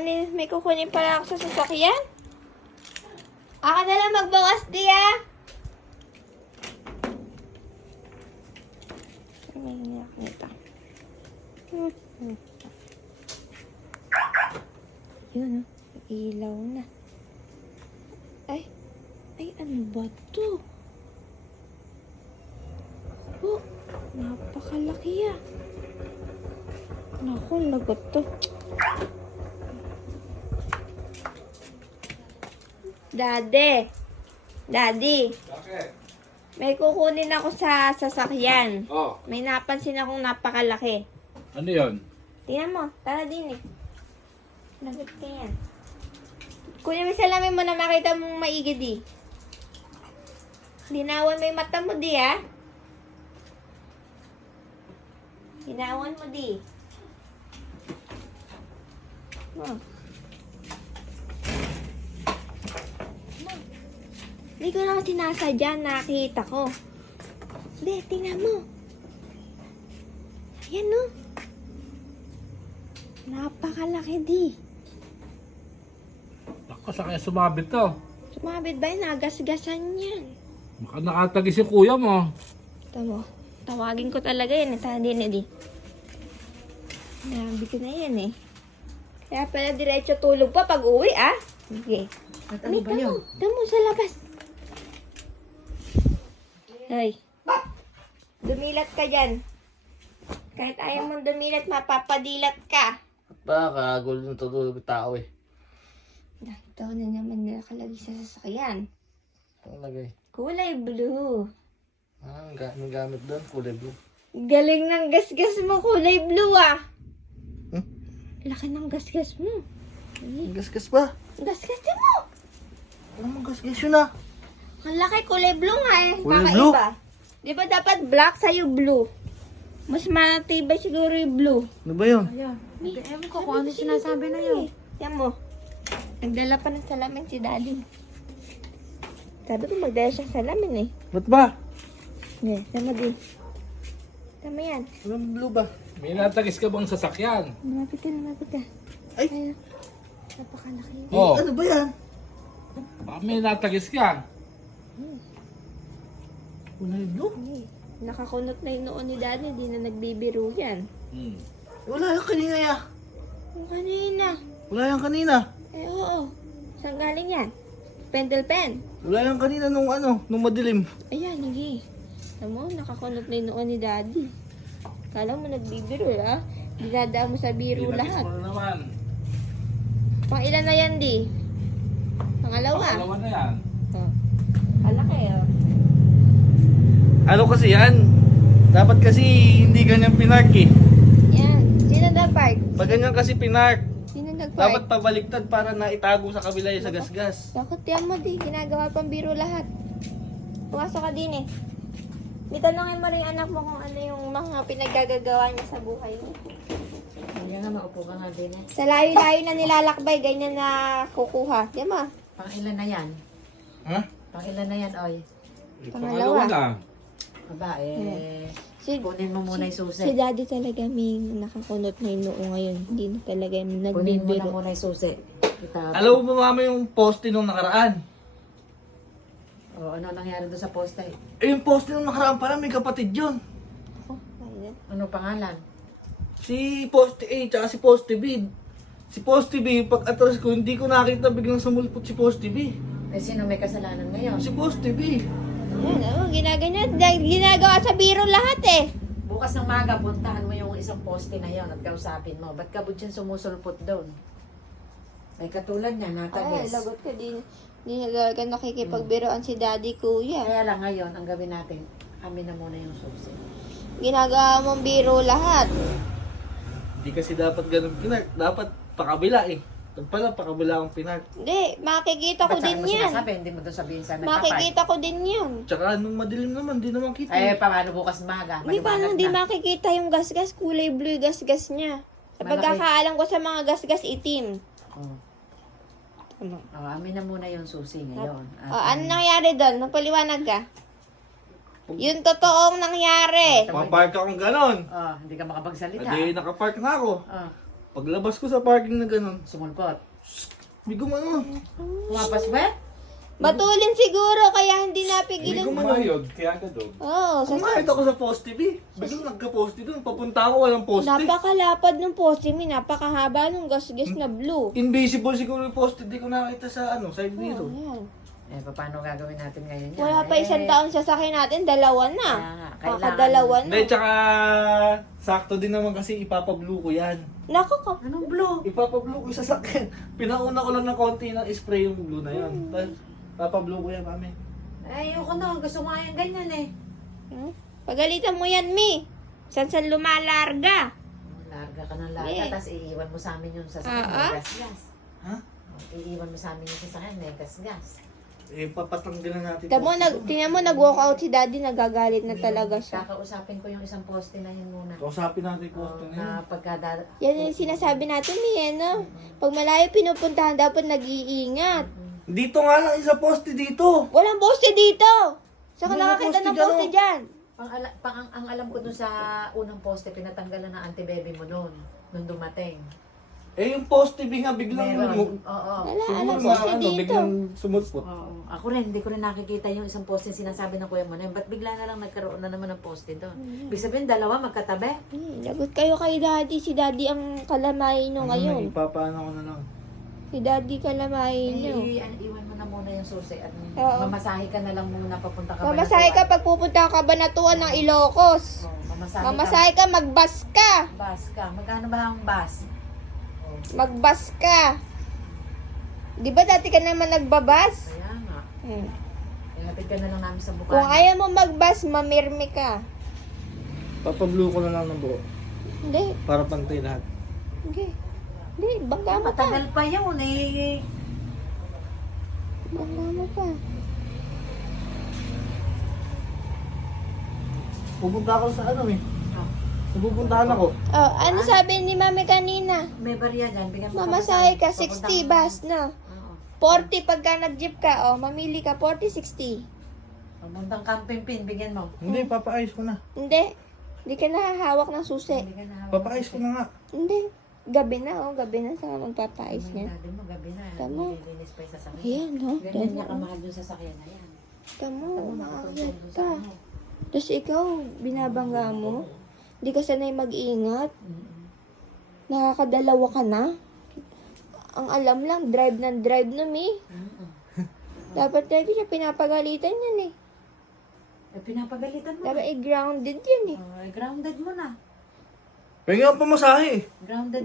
may kukunin pala ako sa sasakyan. Aka na lang magbawas di ah. May hiniyak nito. Yun, ilaw na. Ay, ano ba to? Oh, napakalaki ah. Naku, lagot to. Daddy. Bakit? May kukunin ako sa sasakyan. Oh, May napansin akong napakalaki. ano yun? Tingnan mo, tara din eh. Lagot ka yan. Kunin mo sa salamin mo na makita mong maigi di. Linawan mo yung mata mo di ah. Linawan mo di. Oh. Hindi ko naman sinasadya, nakita ko. Hindi, tingnan mo. Ayan no. Napakalaki di. Ako, sa kaya sumabit to. Sumabit ba yun? Nagasgasan yan. Baka nakatagis yung kuya mo. Ito mo. Tawagin ko talaga yan. Ito din eh di. Nabi ko na yan eh. Kaya pala diretso tulog pa pag uwi ah. Sige. At ano ba yun? Tamo sa labas. Hoy. Dumilat ka dyan. Kahit ayaw mong dumilat, mapapadilat ka. Baka gulo ng tutulog yung tao eh. Ito na naman nakalagay sa sasakyan. Ang lagay. Kulay blue. Ah, ang gamit doon, kulay blue. Galing ng gasgas mo, kulay blue ah. Hmm? Laki ng gasgas mo. Gasgas ba? Gasgas din mo. Ano mong gasgas yun ah? Ang laki, kulay blue nga eh. Kulay Kakaiba. blue? Di ba dapat black sa'yo blue? Mas matibay siguro yung blue. Ano ba yun? Ayan. Ewan ko kung ano sinasabi na yun. Yan mo. Nagdala pa ng salamin si daddy. Sabi ko magdala siyang salamin eh. Ba't ba? Yeah, tama din. Tama yan. Anong blue ba? May natagis ka bang sasakyan? Lumapit ka, lumapit ka. Ay! Ayun. Napakalaki. Oh. Ano ba yan? Baka may natagis ka. Kulay blue? Ay, nakakunot na yung noon ni daddy. Di na nagbibiro yan. Wala yung kanina ya. Yung kanina. Wala yung kanina. Eh, oo. Saan galing yan? Pentel pen. Wala yung kanina nung nung madilim. Ayan, hindi. Alam mo, nakakunot na yung noon ni daddy. Kala mo nagbibiro, ha? Dinadaan mo sa biro lahat. Mo na naman. Pang ilan na yan, di? Pangalawa. Pangalawa na yan. Oh. Kalaki, oh. Ano kasi yan? Dapat kasi hindi ganyan pinark eh. Yan. Sino nag-park? Pag ganyan kasi pinark, Sino dapat nag-park? pabaliktad para naitago sa kabila yung sa gasgas. Bakit yan mo, di? Ginagawa pang biro lahat. Pumasok ka din, eh. May tanongin mo rin yung anak mo kung ano yung mga pinaggagawa niya sa buhay mo. Kaya nga, maupo ka nga din eh. Sa layo-layo na nilalakbay, ganyan na kukuha. Di ba? Pang ilan na yan? Ha? Pang ilan na yan, oy? Pangalawa. na. Aba, Si, kunin mo muna yung si susi. daddy talaga may nakakunot na yung noo ngayon. Hindi na talaga Kunin mo na nagbibiro. muna yung susi. Kita. Alam mo ba mama yung poste nung nakaraan? O, ano nangyari doon sa poste? Eh yung poste nung nakaraan pala may kapatid yun. Oh, ayun. Ano pangalan? Si poste A tsaka si poste B. Si poste B, pag atras ko, hindi ko nakita biglang sumulpot si poste B. Eh, sino may kasalanan ngayon? Si poste B. Yan, oh, ginaganyan. Ginagawa sa biro lahat eh. Bukas ng maga, puntahan mo yung isang poste na yon at kausapin mo. Ba't ka ba dyan sumusulpot doon? May katulad niya, Ay, natagis. lagot ka din. Hindi na talaga nakikipagbiroan si daddy kuya. Kaya lang ngayon, ang gawin natin, amin na muna yung susi. Ginagawa mong biro lahat. Hindi kasi dapat ganun pinark. Dapat pakabila eh. Ito pala, pakabila akong pinark. Hindi, makikita ko Ba't saan din mo yan. sinasabi? Hindi mo doon sabihin sa nagpapark. Makikita ko din yan. Tsaka nung madilim naman, di naman kita. Eh, paano bukas maga? Hindi pa Maliwanag hindi na. makikita yung gasgas. Kulay blue yung gasgas niya. Sa Malaki. pagkakaalam ko sa mga gasgas itim. Oh. Ano? Oh, amin na muna yung susi ngayon. Oh, ano nangyari doon? Magpaliwanag ka. Yung totoong nangyari. Papark akong ganon. Oh, hindi ka makapagsalita. Hindi, nakapark na ako. Oh. Paglabas ko sa parking na ganun, Sumulpot. may gumano. Kumapas ba? Matulin siguro, kaya hindi Hindi napigilan. kumayod, kaya gadog. Oo, Kumayad ako sa poste B. Biglang nagka-poste doon. Papunta ako, walang poste. napakalapad ng poste, may napakahaba ng gasgas na blue. Invisible siguro yung poste. Di ko nakita sa side mirror. Ayan. Eh, paano gagawin natin ngayon yan? Wala pa isang taon sasakyan natin, dalawa na. Kaya nga, kailangan- Kakadalawa na. Hindi, tsaka sakto din naman kasi ipapa-blue ko yan. Naku ka. Anong blue? Ipapa-blue ko yung sasakyan. Pinauna ko lang ng konti ng spray yung blue na yun. Tapos, papa-blue ko yan, mami. Eh, ayoko na. Gusto ko nga yung ganyan eh. Hmm? Pagalitan mo yan, Mi. San lumalarga? Larga ka ng larga, Eh. tapos iiwan mo sa amin yung sasakyan. Ah, ah. May gas-gas. Ha? Iiwan mo sa amin yung sasakyan. May gas-gas. Eh, papatanggalan natin. Tingnan mo, nag-walk out si Daddy, nagagalit na talaga siya. Kakausapin ko yung isang poste na yun muna. Kausapin natin yung poste na yun. Na pagkada... Yan yung sinasabi natin, Mi, no? Pag malayo pinupuntahan, dapat nag-iingat. Dito nga lang isa poste dito. Walang poste dito! Saka Wala nakakita poste ng dyan, poste oh. dyan. Ang alam ko dun sa unang poste, pinatanggalan ng anti-baby mo dun. Nung dumating. Eh, yung poste B nga biglang Meron. Oo. Wala, siguro alam na poste dito. biglang sumulpot. Oo. Ako rin, hindi ko rin nakikita yung isang poste sinasabi ng kuya mo na yun. Ba't bigla na lang nagkaroon na naman ng poste doon? Ibig sabihin, dalawa magkatabi? Lagot kayo kay Daddy. Si Daddy ang kalamay nyo ngayon. Ipapaano ko na lang. Si Daddy kalamay nyo. Iwan mo na muna yung susi at Oo. mamasahe ka na lang muna papunta ka Mamasahe ka pag pupunta ka Banatuan ng Ilocos. Mamasahe ka, magbas ka. Bus ka. Magkano ba ang bus? Magbas ka. Di ba dati ka naman nagbabas? Kaya nga. Hmm. Ilapit ka na lang namin sa Kung bukana. ayaw mo magbas, mamirmi ka. Papablue ko na lang ng buo. Hindi. Para pantay lahat. Hindi. Hindi, bangga mo pa. Matagal pa yun eh. Bangga mo pa. Pupunta ako sa Pupuntahan ako. Oh, ano sabi ni Mami kanina? May barya dyan. Bigyan mo Mamasahe ka, Papunta 60 bus na. Oo. 40 pagka nag-jeep ka, oh, mamili ka, 40, 60. Pamuntang camping pin, bigyan mo. Hindi, papaayos ko na. Hindi. Hindi ka nahahawak ng susi. Hindi ka na. Papaayos ko na nga. Hindi. Gabi na, oh. Gabi na sa magpapais niya. Daddy mo, gabi na. Tama. Nililinis pa yung sasakyan. Ayan, no? Ganyan niya kamahal yung sasakyan na yan. Tamo, Makakontrol umakyat doon ka. ano. Tapos ikaw, binabangga mo. Hindi ka sanay mag-ingat. Nakakadalawa ka na. Ang alam lang, drive ng drive na, Mi. Dapat lagi siya pinapagalitan yan, eh. Eh, pinapagalitan mo. Dapat grounded yan, eh. Grounded mo na. Pwede nga pamasahe. Grounded